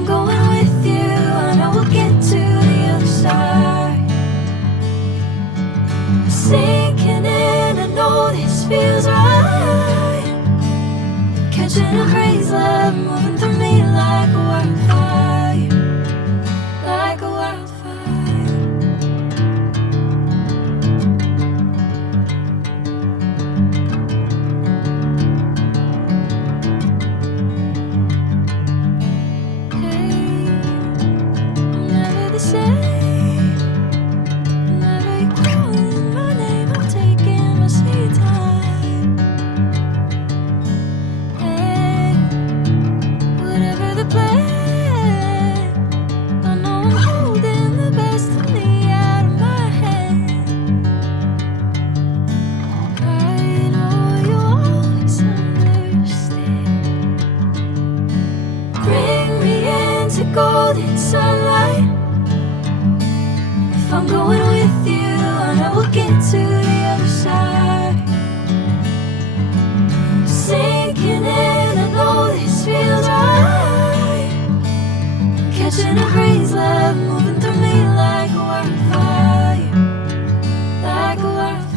I'm going with you, I know we'll get to the other side. Sinking in, I know this feels right. Catching a crazy love, moving through me like a wildfire, like a wildfire. Golden sunlight. If I'm going with you, I know we'll get to the other side. Sinking in, I know this feels right. Catching a crazy love, moving through me like a wildfire, like a wildfire.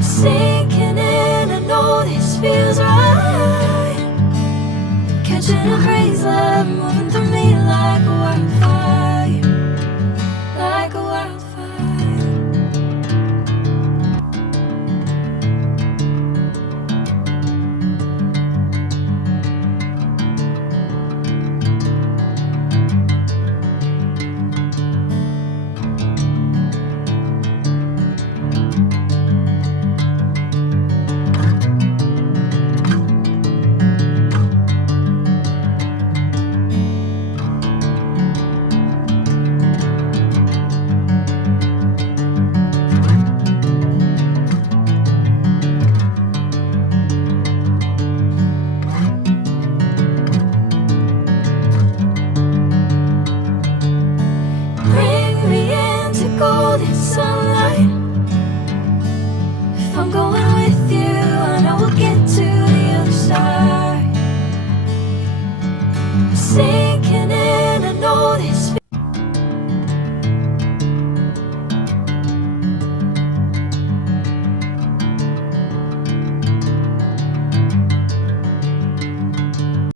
Sinking in, I know this feels right. Catching a crazy love, moving through me like a wildfire, like a wildfire. Golden sunlight. If I'm going with you, I know we'll get to the other side. Sink